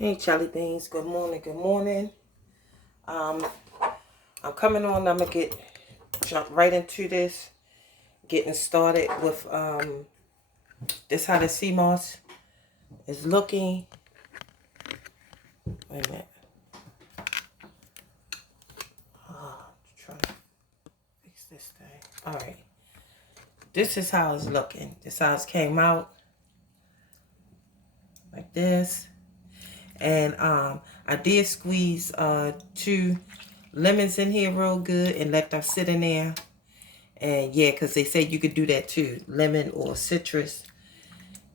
Hey, Charlie Beans. Good morning. Good morning. Um, I'm coming on. I'm gonna jump right into this, getting started with this how the sea moss is looking. Wait a minute. Try to fix this thing. All right. This is how it's looking. This how it came out like this, and I did squeeze 2 lemons in here real good and let them sit in there. And yeah, because they say you could do that too, lemon or citrus.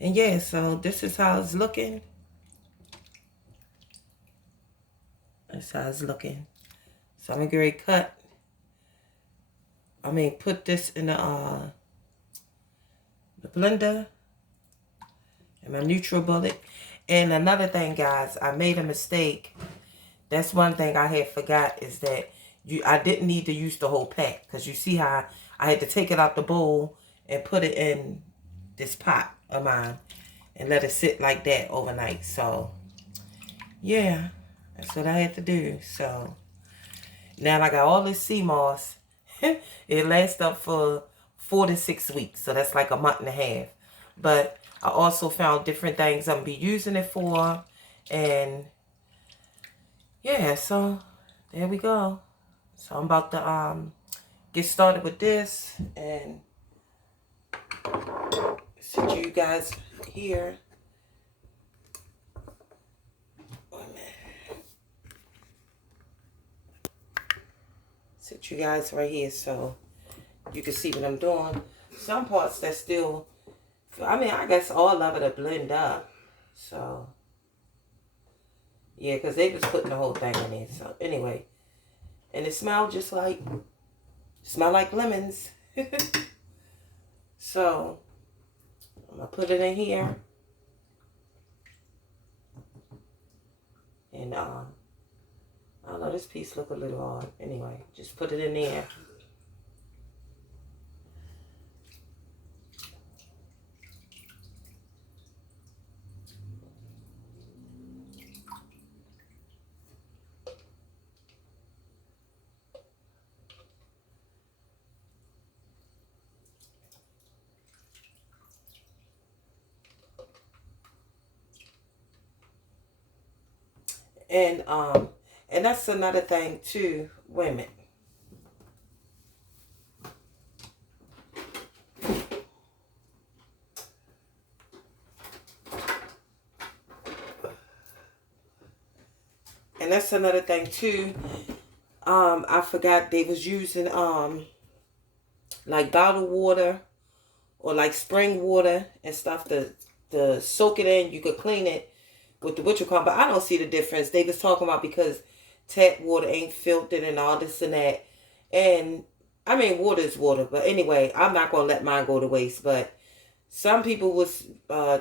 And yeah, so this is how it's looking. That's how it's looking. So I'm gonna get ready to cut. Put this in the blender and my NutriBullet. And another thing, guys, I made a mistake. That's one thing I had forgot is that I didn't need to use the whole pack, because you see how I had to take it out the bowl and put it in this pot of mine and let it sit like that overnight. So yeah, that's what I had to do. So now I got all this sea moss. It lasts up for 4 to 6 weeks. So that's like a month and a half. But I also found different things I'm going to be using it for. And yeah, so there we go. So I'm about to get started with this and sit you guys here. Sit you guys right here so you can see what I'm doing. Some parts that still, I guess all of it will blend up. So yeah, because they was putting the whole thing in there. So anyway, and it smelled just like, lemons. So I'm gonna put it in here, and I don't know, this piece look a little odd. Anyway, just put it in there. And that's another thing too. Wait a minute. And that's another thing too. I forgot they was using like bottled water or like spring water and stuff to soak it in. You could clean it with the but I don't see the difference. They was talking about because tap water ain't filtered and all this and that. And water is water. But anyway, I'm not gonna let mine go to waste. But some people was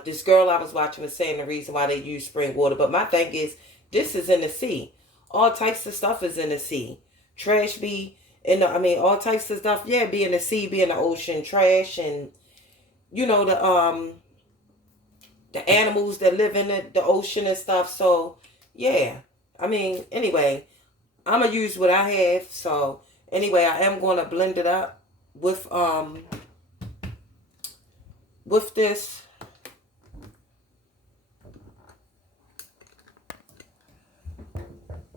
this girl I was watching was saying the reason why they use spring water. But my thing is, this is in the sea. All types of stuff is in the sea. Trash be in the, all types of stuff. Yeah, be in the sea, be in the ocean. Trash and the animals that live in the ocean and stuff. So yeah, anyway, I'm gonna use what I have. So anyway, I am gonna blend it up with this.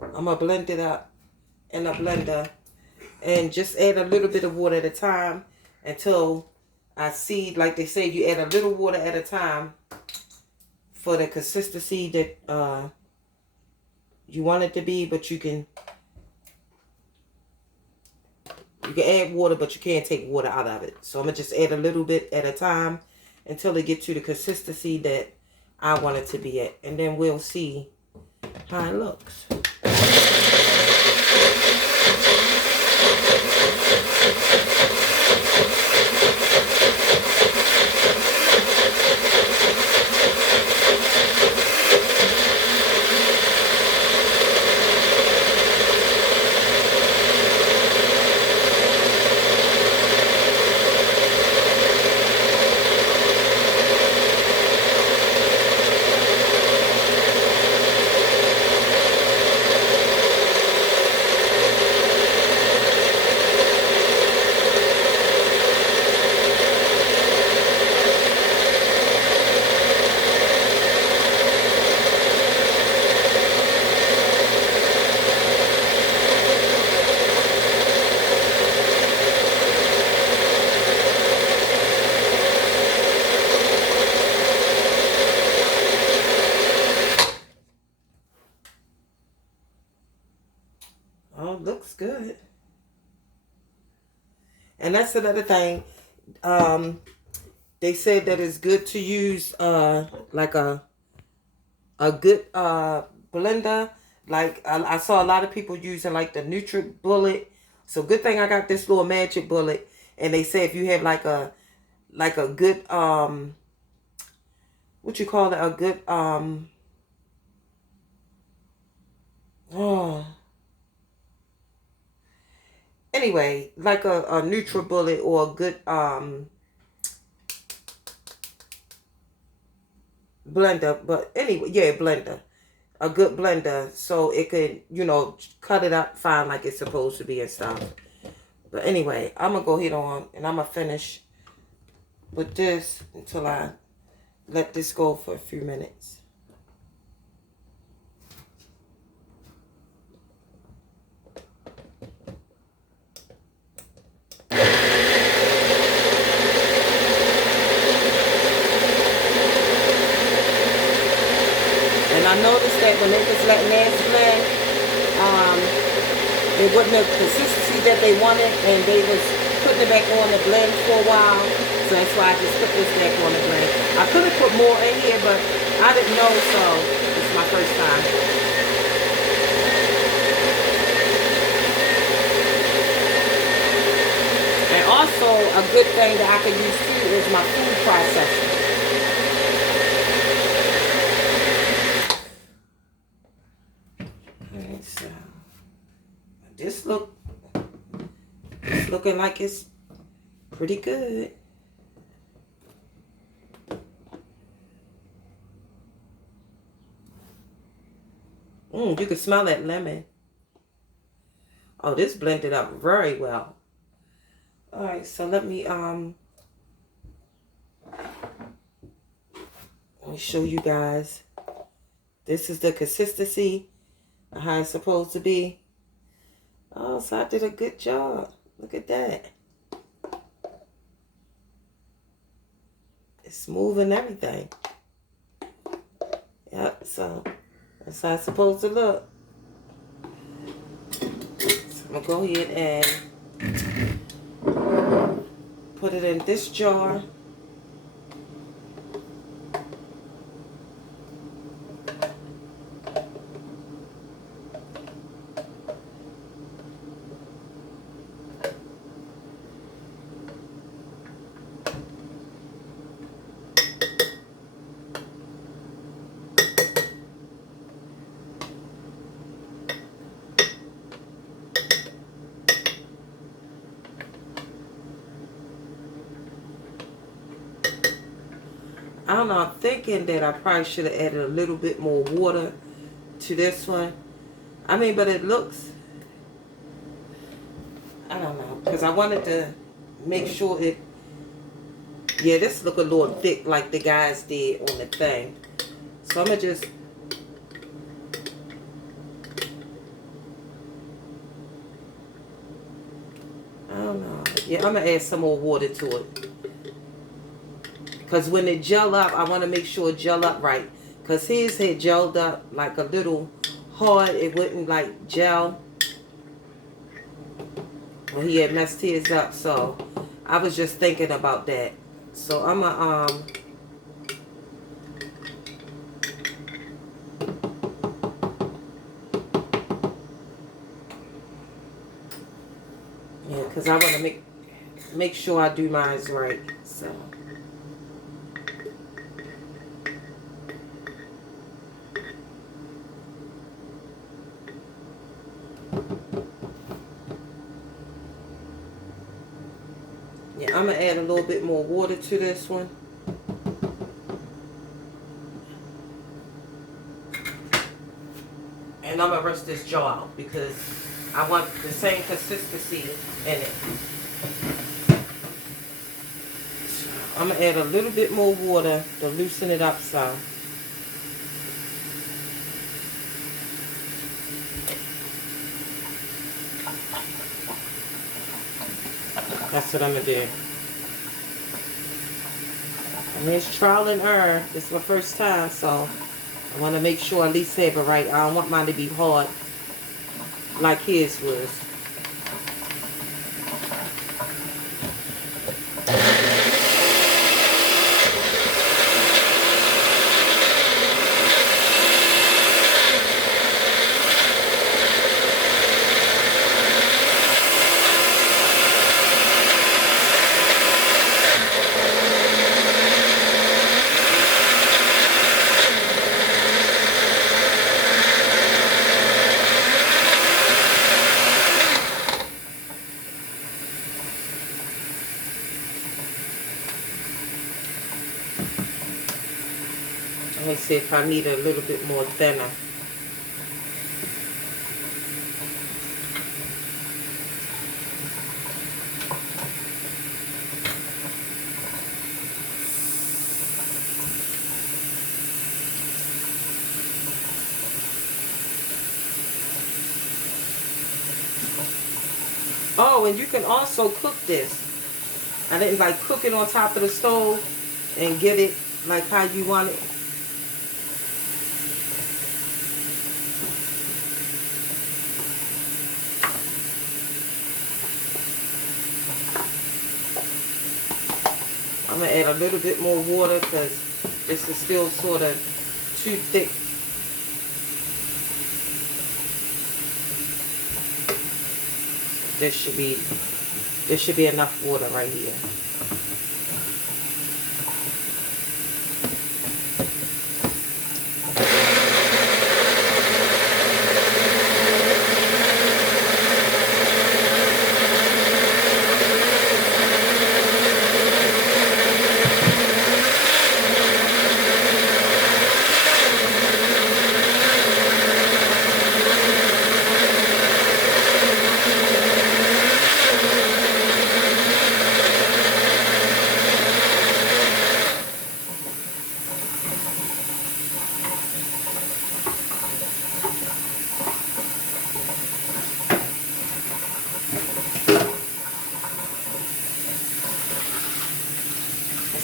I'm gonna blend it up in a blender and just add a little bit of water at a time until I see, like they say, you add a little water at a time for the consistency that you want it to be. But you can add water, but you can't take water out of it. So I'm gonna just add a little bit at a time until it gets to the consistency that I want it to be at, and then we'll see how it looks. Oh, looks good. And that's another thing. They said that it's good to use like a good blender. Like I saw a lot of people using like the NutriBullet. So good thing I got this little magic bullet. And they say if you have like a good what you call it, a good oh, anyway, like a NutriBullet or a good blender, but anyway, yeah, blender. A good blender so it could, you know, cut it up fine like it's supposed to be and stuff. But anyway, I'm going to go ahead on and I'm going to finish with this until I let this go for a few minutes. And I noticed that when they was letting theirs blend, it wasn't the consistency that they wanted, and they was putting it back on the blend for a while. So that's why I just put this back on the blend. I could have put more in here, but I didn't know, so it's my first time. And also, a good thing that I could use too is my food processor. Alright, so this it's looking like it's pretty good. You can smell that lemon. Oh, this blended up very well. All right, so let me show you guys. This is the consistency, how it's supposed to be. Oh, so I did a good job. Look at that. It's smooth and everything. Yep, so that's how it's supposed to look. So I'm going to go ahead and put it in this jar. I don't know, I'm thinking that I probably should have added a little bit more water to this one. I mean, but it looks, I don't know, because I wanted to make sure it, yeah, this look a little thick like the guys did on the thing. So I'm going to just, I don't know. Yeah, I'm going to add some more water to it. Because when it gel up, I want to make sure it gel up right. Because his had gelled up like a little hard. It wouldn't like gel when he had messed his up. So I was just thinking about that. So I'm going yeah, because I want to make sure I do mine right. So. Yeah, I'm going to add a little bit more water to this one. And I'm going to rinse this jar out because I want the same consistency in it. So I'm going to add a little bit more water to loosen it up some. That's what I'm going to do. I mean, it's trial and error. This is my first time, so I want to make sure I at least have it right. I don't want mine to be hard. like his was. Let me see if I need a little bit more thinner. Oh, and you can also cook this. I didn't like cook it on top of the stove and get it like how you want it. I'm going to add a little bit more water because this is still sort of too thick. This should be enough water right here.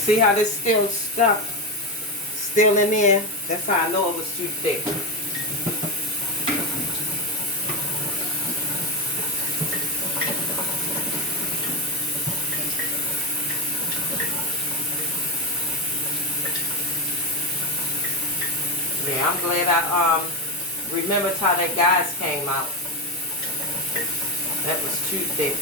See how this still stuck, still in there? That's how I know it was too thick. Yeah, I'm glad I remembered how that gas came out. That was too thick.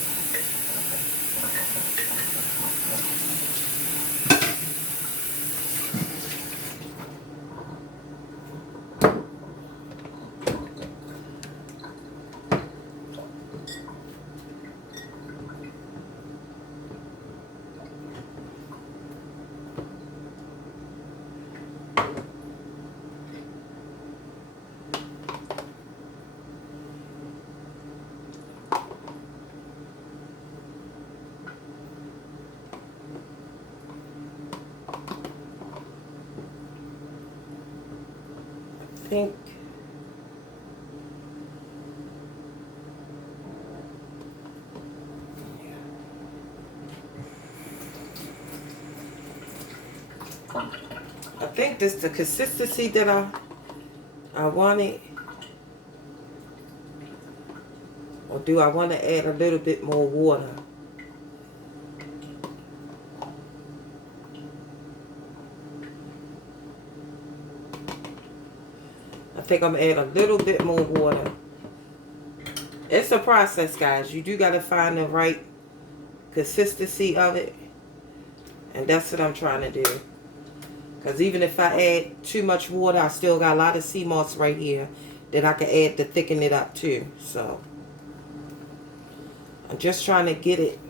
Think this the consistency that I wanted, or do I want to add a little bit more water? I think I'm gonna add a little bit more water. It's a process, guys. You do gotta find the right consistency of it, and that's what I'm trying to do. Because even if I add too much water, I still got a lot of sea moss right here that I can add to thicken it up too. So I'm just trying to get it.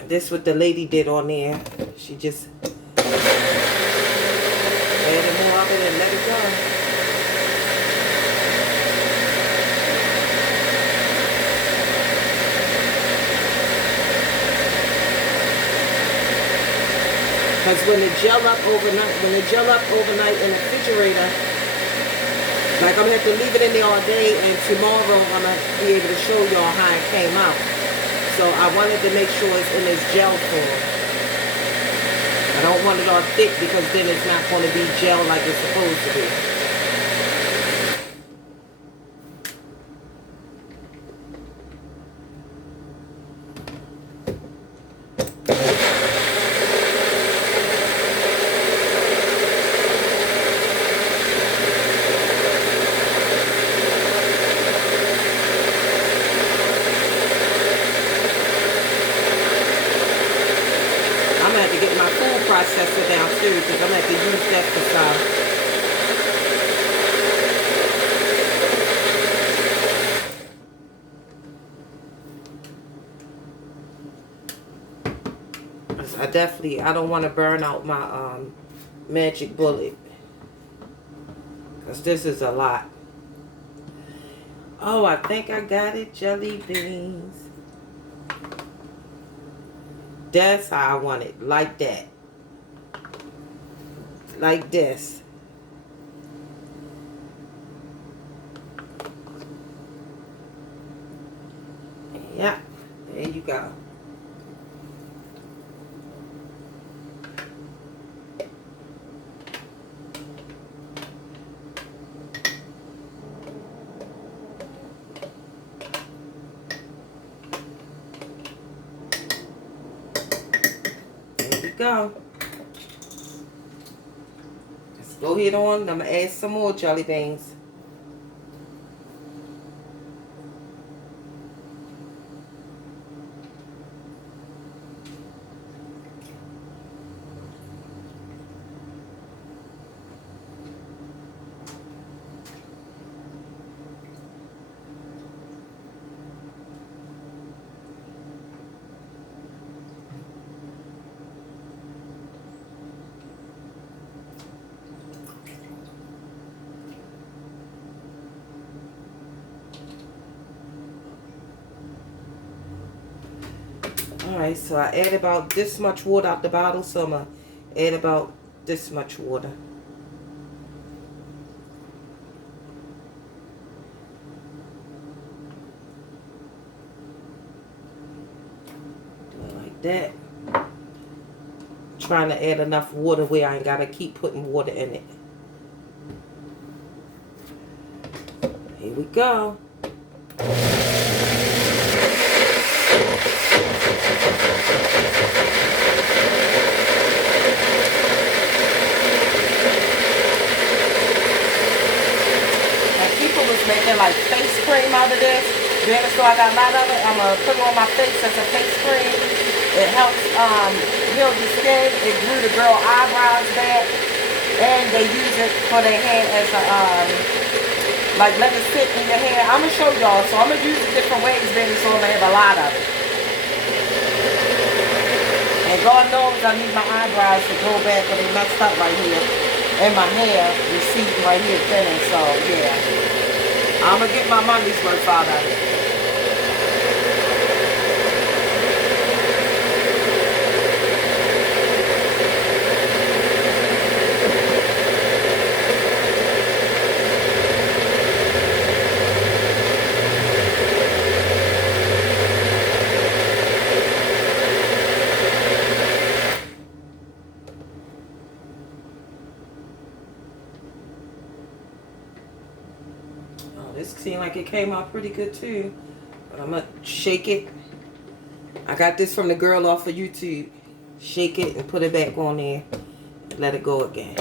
And this is what the lady did on there. She just added more of it and let it go. Because when it gel up overnight, in the refrigerator, like I'm gonna have to leave it in there all day, and tomorrow I'm gonna be able to show y'all how it came out. So I wanted to make sure it's in its gel form. I don't want it all thick because then it's not going to be gel like it's supposed to be. had to use that for some. I don't want to burn out my magic bullet. Because this is a lot. Oh, I think I got it. Jelly beans. That's how I want it. Like that. Like this. Yeah. There you go. Go. Let's go ahead on. I'm gonna add some more jelly beans. Alright, so I add about this much water out the bottle, so I'm going to add about this much water. Do it like that. Trying to add enough water where I ain't got to keep putting water in it. Here we go. Making like face cream out of this. Then so I got a lot of it. I'm gonna put it on my face as a face cream. It helps heal the skin. It grew the girl eyebrows back, and they use it for their hair as a like let it sit in your hair. I'm gonna show y'all. So I'm gonna use it different ways, baby. So I'm gonna have a lot of it. And God knows I need my eyebrows to grow back, but they messed up right here, and my hair receding right here thinning. So yeah. I'm going to get my money's worth out of it. This seemed like it came out pretty good too. But I'm going to shake it. I got this from the girl off of YouTube. Shake it and put it back on there. And let it go again.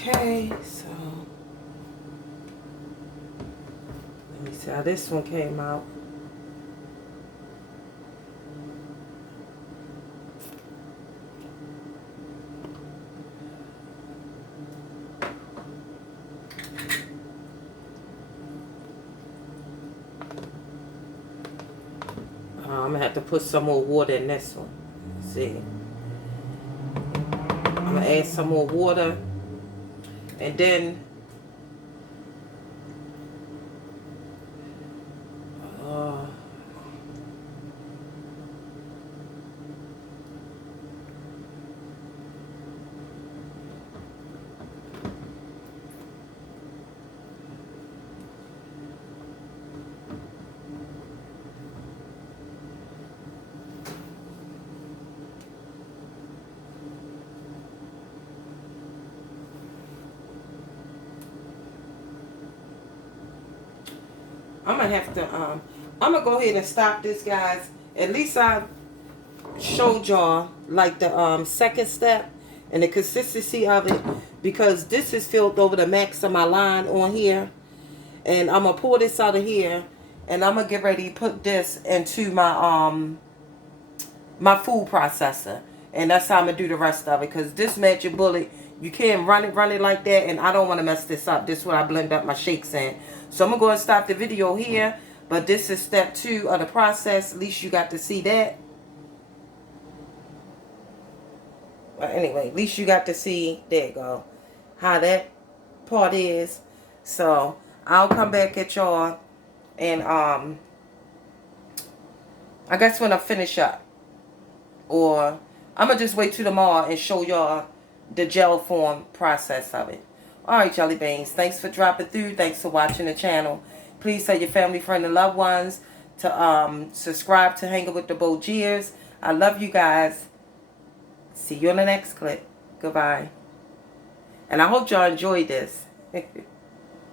Okay, so let me see how this one came out. I'm gonna have to put some more water in this one. Let's see. I'm gonna add some more water. And then I'm gonna have to I'm gonna go ahead and stop this, guys. At least I showed y'all like the second step and the consistency of it, because this is filled over the max of my line on here. And I'm gonna pour this out of here, and I'm gonna get ready to put this into my food processor, and that's how I'm gonna do the rest of it. Because this magic bullet, you can't run it like that, and I don't want to mess this up. This is what I blend up my shakes in. So I'm gonna go and stop the video here, but this is step 2 of the process. At least you got to see that. But anyway, at least you got to see, there you go, how that part is. So I'll come back at y'all, and I guess when I finish up, or I'm gonna just wait till tomorrow and show y'all the gel form process of it. Alright, jelly beans, thanks for dropping through. Thanks for watching the channel. Please tell your family, friend, and loved ones to subscribe to Hanging with the Bogiers. I love you guys. See you on the next clip. Goodbye. And I hope y'all enjoyed this.